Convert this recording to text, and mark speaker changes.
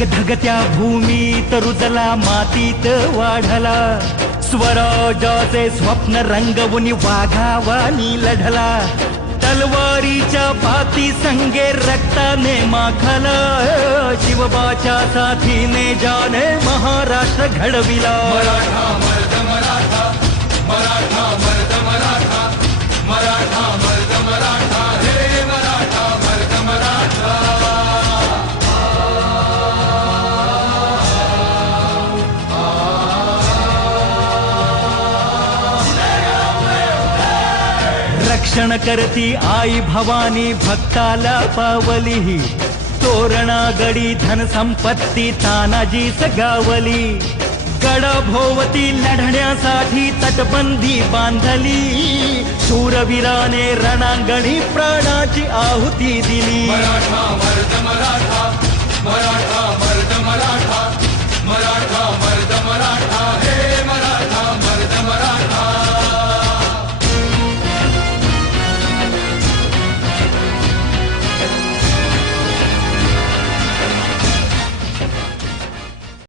Speaker 1: धग धगत्या भूमीत रुजला मातीत वाढला. स्वराजाचे स्वप्न रंगवून वाघावानी लढला तलवारीच्या पाती संगे रक्ताने माखला. शिवबाच्या साथीने जाने महाराष्ट्र घडविला. रक्षण करती आई भवानी भक्ताला पावली. तोरणा गडी धन संपत्ती तानाजीच गावली भोवती लढण्यासाठी तटबंदी बांधली. शूरवीराने रणांगणी प्राणाची आहुती दिली.
Speaker 2: मराठा मराठा मराठा